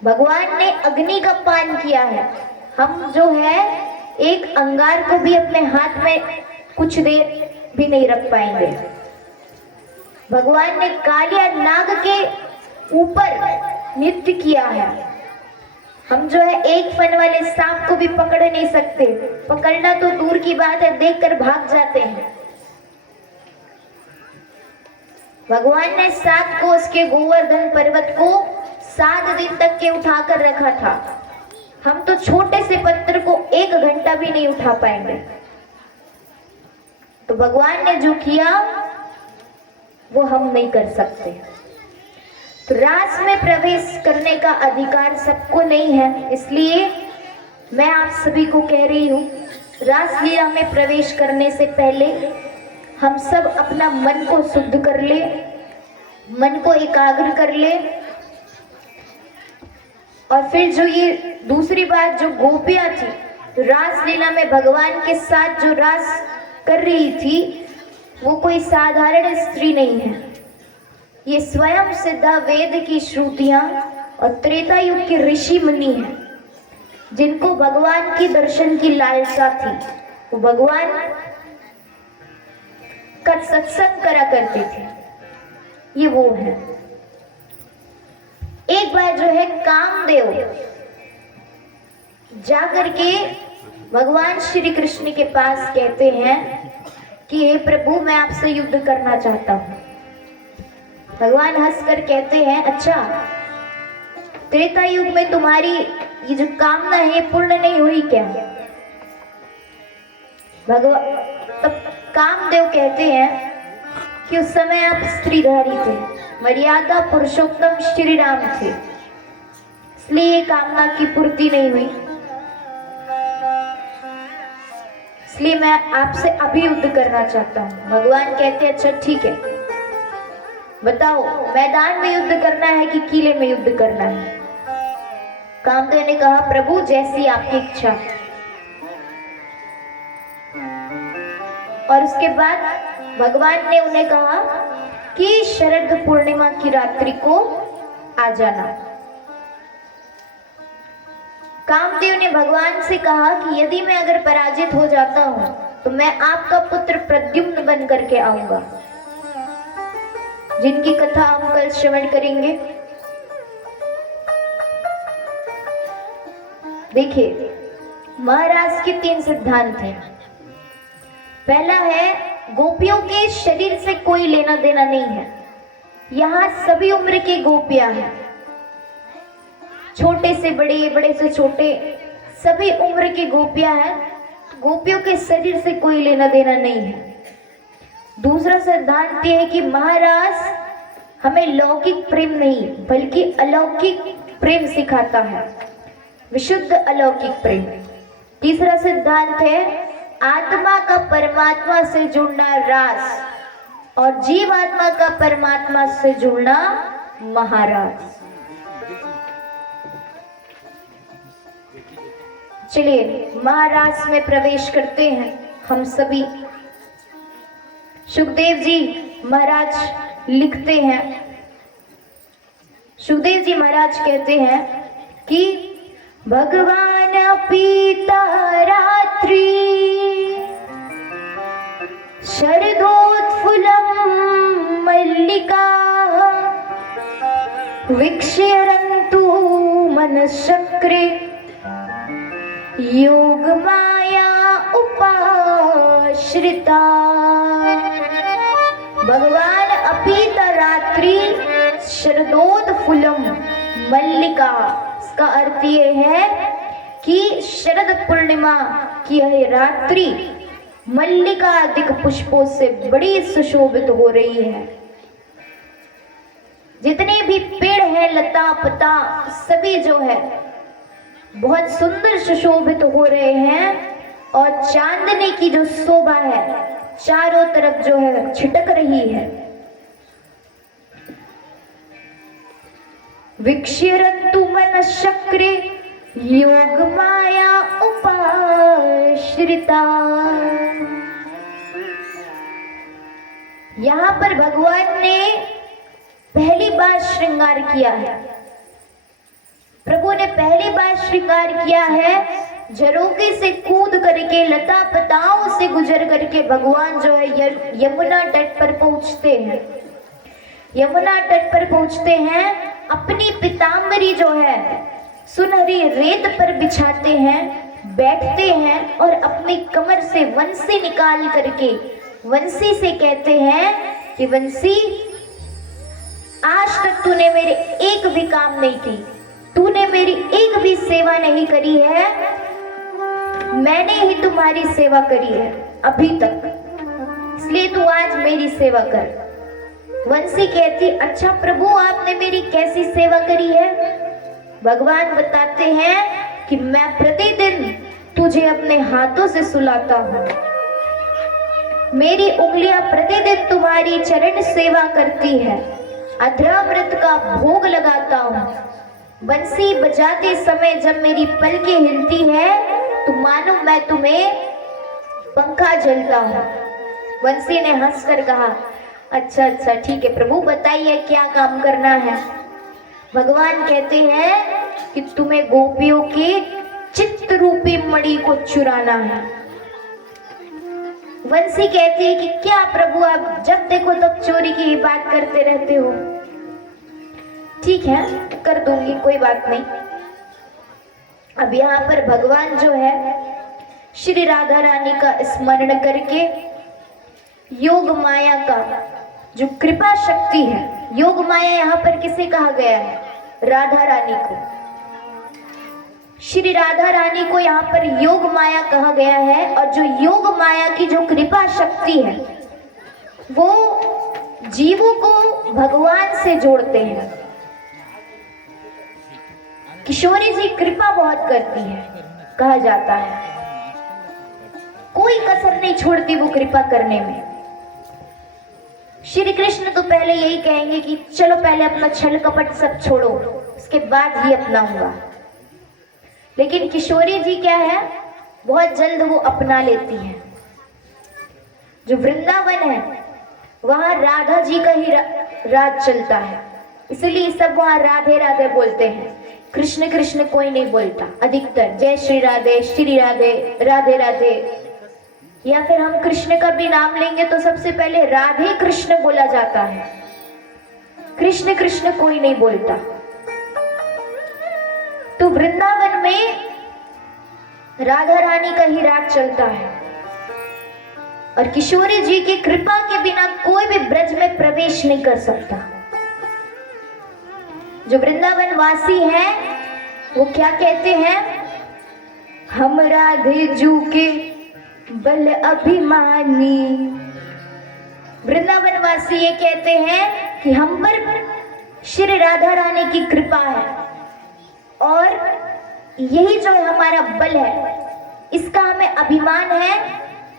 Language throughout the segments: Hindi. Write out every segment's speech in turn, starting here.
भगवान ने अग्नि का पान किया है। हम जो है एक अंगार को भी अपने हाथ में कुछ देर भी नहीं रख पाएंगे। भगवान ने कालिया नाग के ऊपर नृत्य किया है। हम जो है एक फन वाले सांप को भी पकड़ नहीं सकते, पकड़ना तो दूर की बात है, देखकर भाग जाते हैं। भगवान ने 7 कोस के गोवर्धन पर्वत को 7 दिन तक के उठाकर रखा था। हम तो छोटे से पत्थर को 1 घंटा भी नहीं उठा पाएंगे। तो भगवान ने जो किया वो हम नहीं कर सकते। तो रास में प्रवेश करने का अधिकार सबको नहीं है, इसलिए मैं आप सभी को कह रही हूँ, रास लीला में प्रवेश करने से पहले हम सब अपना मन को शुद्ध कर ले, मन को एकाग्र कर ले। और फिर जो ये दूसरी बात, जो गोपियां थी, तो रास लीला में भगवान के साथ जो रास कर रही थी वो कोई साधारण स्त्री नहीं है। ये स्वयं सिद्धा वेद की श्रुतियां और त्रेता युग के ऋषि मुनि हैं, जिनको भगवान की दर्शन की लालसा थी। वो भगवान का सत्संग करा करते थे। ये वो है। एक बार जो है कामदेव जाकर के भगवान श्री कृष्ण के पास कहते हैं कि हे प्रभु, मैं आपसे युद्ध करना चाहता हूं। भगवान हंसकर कहते हैं, अच्छा, त्रेता युग में तुम्हारी ये जो कामना है पूर्ण नहीं हुई क्या? भगवान तब कामदेव कहते हैं कि उस समय आप स्त्रीधारी थे, मर्यादा पुरुषोत्तम श्री राम थे, इसलिए ये कामना की पूर्ति नहीं हुई, इसलिए मैं आपसे अभी युद्ध करना चाहता हूं। भगवान कहते हैं, अच्छा ठीक है, बताओ मैदान में युद्ध करना है कि किले में युद्ध करना है? कामदेव ने कहा, प्रभु जैसी आपकी इच्छा। और उसके बाद भगवान ने उन्हें कहा कि शरद पूर्णिमा की रात्रि को आ जाना। कामदेव ने भगवान से कहा कि यदि मैं अगर पराजित हो जाता हूं तो मैं आपका पुत्र प्रद्युम्न बन करके आऊंगा, जिनकी कथा हम कल श्रवण करेंगे। देखिए, महाराज के 3 सिद्धांत हैं। पहला है, गोपियों के शरीर से कोई लेना देना नहीं है। यहाँ सभी उम्र की गोपियां हैं, छोटे से बड़े, बड़े से छोटे, सभी उम्र की गोपियां हैं। गोपियों के शरीर से कोई लेना देना नहीं है। दूसरा सिद्धांत यह है कि महाराज हमें लौकिक प्रेम नहीं बल्कि अलौकिक प्रेम सिखाता है, विशुद्ध अलौकिक प्रेम। तीसरा सिद्धांत है, आत्मा का परमात्मा से जुड़ना रास और जीवात्मा का परमात्मा से जुड़ना महाराज। चलिए महाराज में प्रवेश करते हैं हम सभी। सुखदेव जी महाराज लिखते हैं, सुखदेव जी महाराज कहते हैं कि भगवान पीता रात्रि शरदोत्फुल्लं मल्लिका वीक्ष्यरन्तु मनश्चक्रे योग माया उपाश्रिता। भगवान अपीत रात्रि शरदोत्फुल्लं मल्लिका, इसका अर्थ ये है कि शरद पूर्णिमा की यह रात्रि मल्लिका अधिक पुष्पों से बड़ी सुशोभित हो रही है। जितने भी पेड़ हैं, लता पता सभी जो है बहुत सुंदर सुशोभित हो रहे हैं, और चांदनी की जो शोभा है चारों तरफ जो है छिटक रही है। वीक्ष्यरन्तु मनश्चक्रे योग माया उपाश्रिता। यहाँ पर भगवान ने पहली बार श्रृंगार किया है। प्रभु ने पहली बार श्रृंगार किया है, झरोखे से कूद करके, लता पताओं से गुजर करके भगवान जो है यमुना तट पर पहुंचते हैं। यमुना तट पर पहुंचते हैं, अपनी पीताम्बरी जो है सुनहरी रेत पर बिछाते हैं, बैठते हैं और अपनी कमर से वंशी निकाल करके वंशी से कहते हैं कि वंशी, आज तक तूने मेरे एक भी काम नहीं की, तूने मेरी एक भी सेवा नहीं करी है, मैंने ही तुम्हारी सेवा करी है अभी तक, इसलिए तू आज मेरी सेवा कर। वंशी कहती, अच्छा प्रभु, आपने मेरी कैसी सेवा करी है? भगवान बताते हैं कि मैं प्रतिदिन तुझे अपने हाथों से सुलाता हूँ, मेरी उंगलियां प्रतिदिन तुम्हारी चरण सेवा करती है, अधरामृत का भोग लगाता हूँ, बंसी बजाते समय जब मेरी पलकें हिलती है तो मानो मैं तुम्हें पंखा जलता हूँ। बंसी ने हंसकर कहा, अच्छा अच्छा ठीक है प्रभु, बताइए क्या काम करना है? भगवान कहते हैं कि तुम्हें गोपियों के चित्त रूपी मणि को चुराना है। वंशी कहती है कि क्या प्रभु, आप जब देखो तब चोरी की ही बात करते रहते हो। ठीक है, कर दूंगी, कोई बात नहीं। अब यहाँ पर भगवान जो है श्री राधा रानी का स्मरण करके योग माया का जो कृपा शक्ति है, योग माया यहाँ पर किसे कहा गया है? राधा रानी को। श्री राधा रानी को यहाँ पर योग माया कहा गया है, और जो योग माया की जो कृपा शक्ति है वो जीवों को भगवान से जोड़ते हैं। किशोरी जी कृपा बहुत करती है, कहा जाता है, कोई कसर नहीं छोड़ती वो कृपा करने में। श्री कृष्ण तो पहले यही कहेंगे कि चलो पहले अपना छल कपट सब छोड़ो, उसके बाद ही अपनाऊंगा। लेकिन किशोरी जी क्या है, बहुत जल्द वो अपना लेती है। जो वृंदावन है वहां राधा जी का ही राज चलता है, इसलिए सब वहां राधे राधे बोलते हैं, कृष्ण कृष्ण कोई नहीं बोलता अधिकतर। जय श्री राधे, श्री राधे, राधे राधे, या फिर हम कृष्ण का भी नाम लेंगे तो सबसे पहले राधे कृष्ण बोला जाता है, कृष्ण कृष्ण कोई नहीं बोलता। तो वृंदावन में राधा रानी का ही राज चलता है, और किशोरी जी की कृपा के बिना कोई भी ब्रज में प्रवेश नहीं कर सकता। जो वृंदावन वासी हैं वो क्या कहते हैं? हम राधे जू के बल अभिमानी। वृंदावन वासी ये कहते हैं कि हम पर श्री राधा रानी की कृपा है, और यही जो हमारा बल है, इसका हमें अभिमान है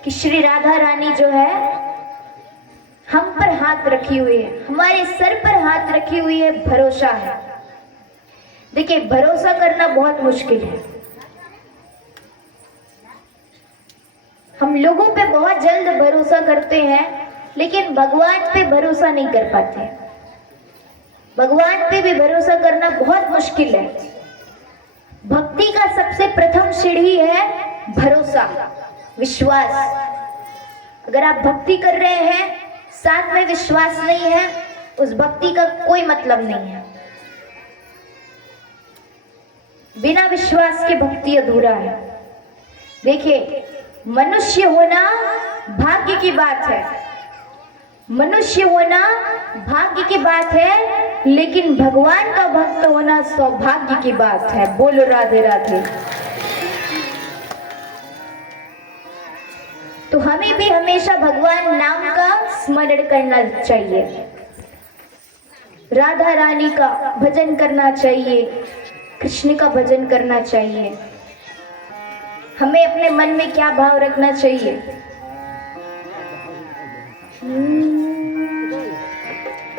कि श्री राधा रानी जो है हम पर हाथ रखी हुई है, हमारे सर पर हाथ रखी हुई है, भरोसा है। देखिए, भरोसा करना बहुत मुश्किल है। हम लोगों पे बहुत जल्द भरोसा करते हैं, लेकिन भगवान पे भरोसा नहीं कर पाते। भगवान पे भी भरोसा करना बहुत मुश्किल है। भक्ति का सबसे प्रथम सीढ़ी है भरोसा, विश्वास। अगर आप भक्ति कर रहे हैं, साथ में विश्वास नहीं है, उस भक्ति का कोई मतलब नहीं है। बिना विश्वास के भक्ति अधूरा है। देखिए, मनुष्य होना भाग्य की बात है, मनुष्य होना भाग्य की बात है, लेकिन भगवान का भक्त होना सौभाग्य की बात है। बोलो राधे राधे। तो हमें भी हमेशा भगवान नाम का स्मरण करना चाहिए, राधा रानी का भजन करना चाहिए, कृष्ण का भजन करना चाहिए। हमें अपने मन में क्या भाव रखना चाहिए?